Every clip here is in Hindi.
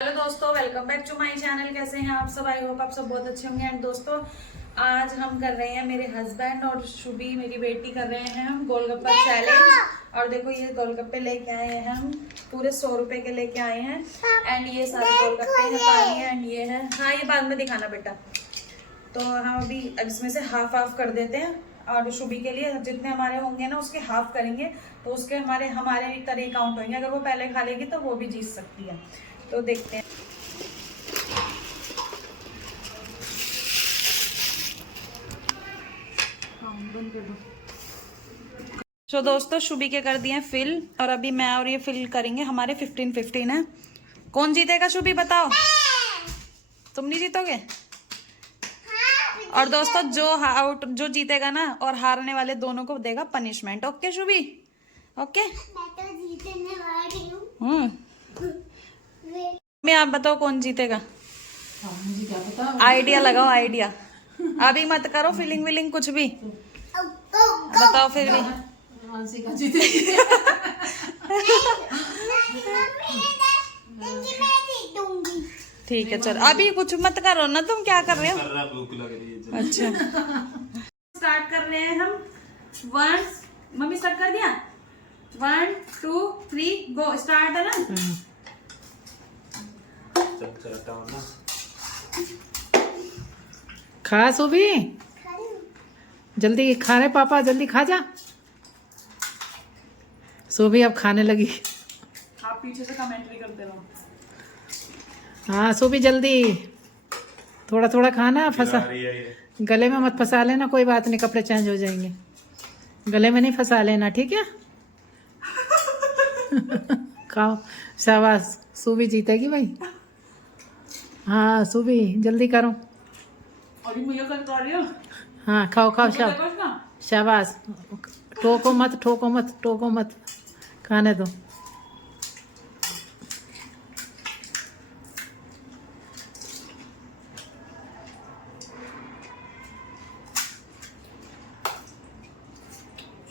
हेलो दोस्तों, welcome back to my channel. कैसे हैं आप सब? आई होप आप सब बहुत अच्छे होंगे। एंड दोस्तों, आज हम कर रहे हैं, मेरे हस्बैंड और शुभी मेरी बेटी कर रहे हैं हम गोलगप्पा चैलेंज। और देखो ये गोलगप्पे लेके आए हैं हम, पूरे 100 रुपए के लेके आए हैं। एंड ये सारे गोलगप्पे हैं, पानी है, एंड ये है। हाँ, ये बाद में दिखाना बेटा। तो हम अभी इसमें से हाफ हाफ कर देते हैं, और शुभी के लिए जितने हमारे होंगे ना उसके हाफ करेंगे, तो उसके हमारे तरह काउंट होंगे। अगर वो पहले खा लेगी तो वो भी जीत सकती है। तो देखते हैं। तो दोस्तों, शुभी के कर दिए फिल, और अभी मैं और ये फिल करेंगे। हमारे 15-15 है। कौन जीतेगा शुभी, बताओ? तुम नहीं जीतोगे? और दोस्तों, जो जीतेगा ना और हारने वाले दोनों को देगा पनिशमेंट। ओके शुभी? ओके। मैं तो जीतने वाली हूँ। मैं आप बताओ कौन जीतेगा? मुझे क्या पता। आइडिया लगाओ, आइडिया। अभी मत करो फीलिंग विलिंग कुछ भी, बताओ फिर भी। मानसी का जीतेगी। ठीक है, चलो अभी कुछ मत करो ना। तुम क्या कर रहे हो? भूख लग रही है। अच्छा, स्टार्ट कर रहे हैं हम। 1, मम्मी स्टार्ट कर दिया। 1 2 3 गो। स्टार्ट है ना? ना खा सुबी, जल्दी खा रहे पापा, जल्दी खा जा। सुबी अब खाने लगी। आप पीछे से कमेंट्री करते रहो। हाँ सुबी जल्दी, थोड़ा थोड़ा खाना। फंसा रही है ये। गले में मत फंसा लेना, कोई बात नहीं, कपड़े चेंज हो जाएंगे। गले में नहीं फंसा लेना, ठीक है? खाओ, शाबाश। सुबी जीतेगी भाई। हाँ सुबी जल्दी करो। अभी मुझे कर रही हो। हाँ खाओ खाओ, शाबाश। ठोको मत, ठोको मत, ठोको मत, खाने दो।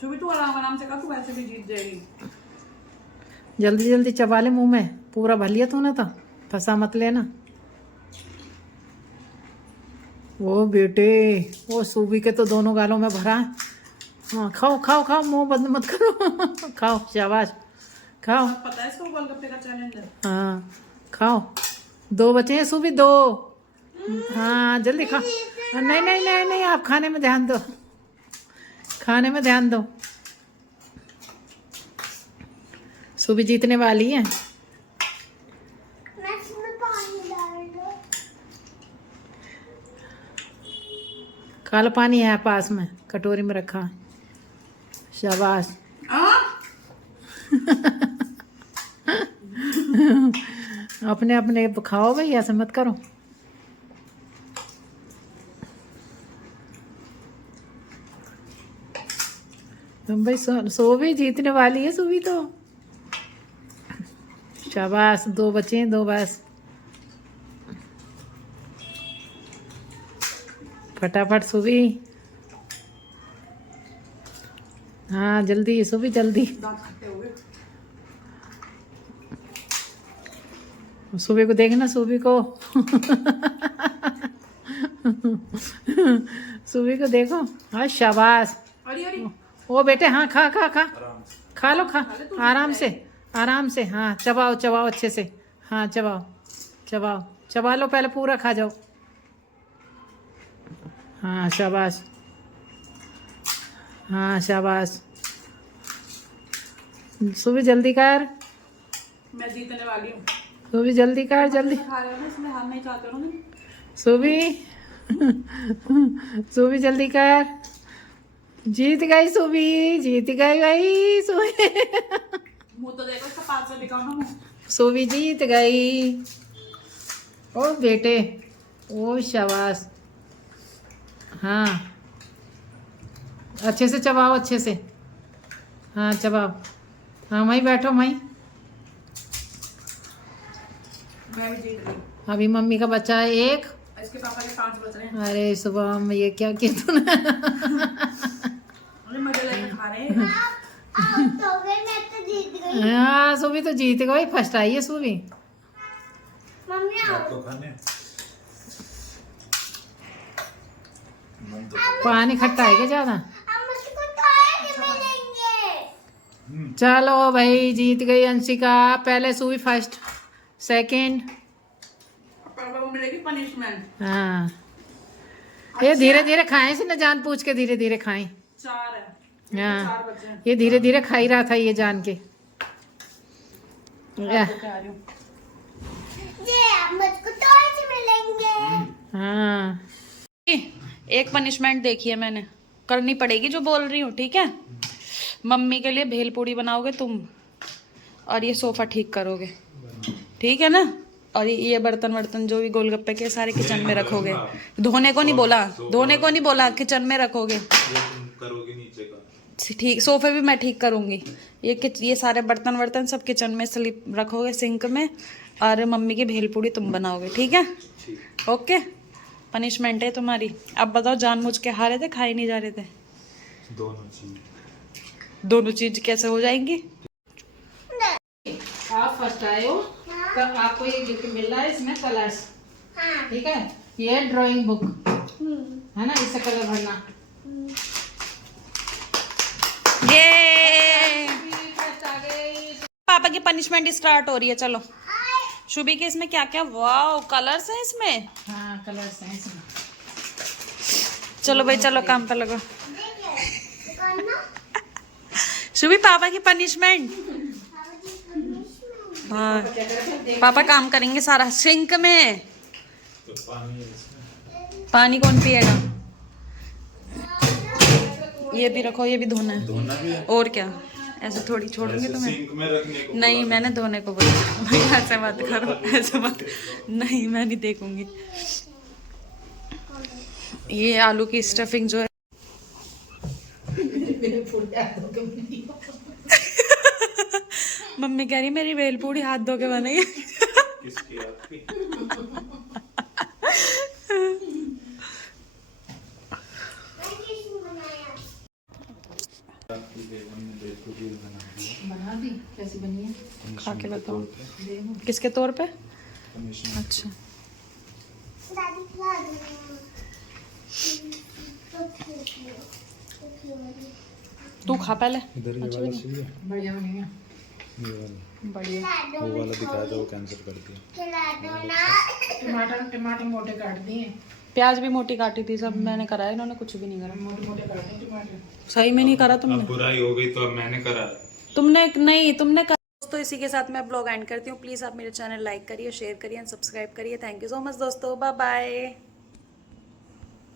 शुभी तू आराम आराम से कर, तू वैसे भी जीत जाएगी। जल्दी जल्दी चबा ले, मुंह में पूरा भर लिया तूने तो, फंसा मत लेना। वो बेटे, वो सूबी के तो दोनों गालों में भरा है। हाँ खाओ खाओ खाओ, मुंह बंद मत करो। खाओ, शाबाश, खाओ। पता है इसको गोलगप्पे का चैलेंज है। हाँ खाओ, 2 बचे हैं सूबी, 2। हाँ जल्दी खाओ। नहीं नहीं नहीं नहीं, आप खाने में ध्यान दो, खाने में ध्यान दो। सूबी जीतने वाली है। मैं इसमें पानी डाल दूँ। काला पानी है पास में, कटोरी में रखा है। शाबाश। अपने अपने खाओ भाई, ऐसे मत करो। तुम भाई सो भी जीतने वाली है सुबी तो। शाबाश, 2 बचे हैं, 2 बस। फटाफट सुबी। हाँ जल्दी सुबी, जल्दी। दांत खट्टे हो गए। सुबी को देखना, सुबी को। सुबी को देखो। हाँ शाबाश। अरे ओ बेटे, हाँ खा खा खा, आराम से। खा लो, खा आराम से, आराम से। हाँ चबाओ चबाओ अच्छे से। हाँ चबाओ चबाओ, चबा लो, पहले पूरा खा जाओ। हाँ शाबाश, हाँ शाबाश। सुबह जल्दी कर, मैं जीतने वाली हूँ। सुबह जल्दी कर, जल्दी। खा रहे हो ना, इसलिए हारना ही चाहते हो ना। सुबह, सुबह जल्दी कर। जीत गई सुबह, जीत गई भाई सुबह। मुंह तो देखो इसका, 5 से दिखाओ ना मुंह। सुबह जीत गई। ओ बेटे, ओ शाबाश। हाँ अच्छे से चबाओ, अच्छे से। हाँ चबाओ। हाँ वहीं बैठो, वहीं। मैं भी जीत गई। अभी मम्मी का बच्चा है 1। इसके पापा के 5 बच रहे हैं। अरे सुबह में ये क्या किया तूने? अरे मजे लेके खा रहे हैं। आप तो गए, मैं तो जीत गई। हाँ सुबह तो जीत गई, फर्स्ट आई है सुबह। मम्मी आओ आपको खाने मन तो पानी खट्टा है क्या ज्यादा? अब मुझको टॉय मिलेंगे। चलो भाई, जीत गई अंशिका। पहले सुबह फर्स्ट, सेकंड। पापा को मिलेगी पनिशमेंट। हाँ, ये धीरे धीरे खाएं, इसे न जान पूछ के धीरे धीरे खाएं। 4 है, हाँ, 4 बचे हैं। ये धीरे धीरे खा ही रहा था ये जान के। आ रही हूँ। ये अब मुझको टॉय मिलेंगे। हाँ, एक पनिशमेंट देखी है मैंने, करनी पड़ेगी जो बोल रही हूँ, ठीक है? मम्मी के लिए भेलपूड़ी बनाओगे तुम, और ये सोफा ठीक करोगे, ठीक है ना? और ये बर्तन वर्तन जो भी गोलगप्पे के सारे किचन में रखोगे। धोने को नहीं बोला, धोने को नहीं बोला, किचन में रखोगे, तुम करोगे नीचे का। ठीक? सोफे भी मैं ठीक करूंगी। ये सारे बर्तन वर्तन सब किचन में स्लिप रखोगे, सिंक में, और मम्मी की भेलपूड़ी तुम बनाओगे, ठीक है? ओके, पनिशमेंट है तुम्हारी। अब बताओ, जानबूझ के हारे थे, खाए नहीं जा रहे थे? दोनों चीज कैसे हो जाएंगी? आप फर्स्ट आए हो तो आपको ये गिफ्ट मिल रहा है, इसमें कलर्स, हाँ। ठीक है? ये ड्राइंग बुक है ना, इससे कलर भरना। ये पापा की पनिशमेंट स्टार्ट हो रही है। चलो शुभी के इसमें क्या क्या, वाओ कलर्स हैं इसमें। हाँ, कलर्स हैं इसमें। चलो भाई, चलो काम पे लगो। देखिए, करना। शुभी पापा की पनिशमेंट। हाँ, पापा काम करेंगे सारा सिंक में। तो पानी है इसमें। पानी कौन पिएगा? ये भी रखो, ये भी धोना है। धोना भी है। और क्या, ऐसे थोड़ी छोड़ूंगी ऐसे तुम्हें? सिंक में रखने को नहीं, बोला मैंने धोने को बोला। भाई ऐसे मत करो, ऐसे मत। नहीं, मैं नहीं देखूंगी। ये आलू की स्टफिंग जो है मम्मी कह रही मेरी भेलपूड़ी हाथ धो के बनेगी। था। किसकी आपकी? आपकी बेगम ने भेलपूड़ी बना दी है। बना दी, कैसी बनी है? खा के बताओ। पे किसके तौर पे? punishment अच्छा, दादी खिला देना। तू खा पहले। इधर ये वाला चाहिए, बढ़िया बनी है। ये वाला, बढ़िया। वो वाला दिखाया था, वो कैंसिल कर दिया। खिला दो ना। टमाटर मोटे काट दिए, प्याज भी मोटी काटी थी, सब मैंने कराया, इन्होंने कुछ भी नहीं करा। मोटे मोटे काट दिए टमाटर। सही में नहीं करा अब तुमने। बुराई हो गई तो अब मैंने करा। तुमने नहीं, तुमने करा। दोस्तों इसी के साथ मैं ब्लॉग एंड करती हूँ। प्लीज़ आप मेरे चैनल लाइक करिए, शेयर करिए एंड सब्सक्राइब करिए। थैंक यू सो मच दोस्तों, बाय बाय।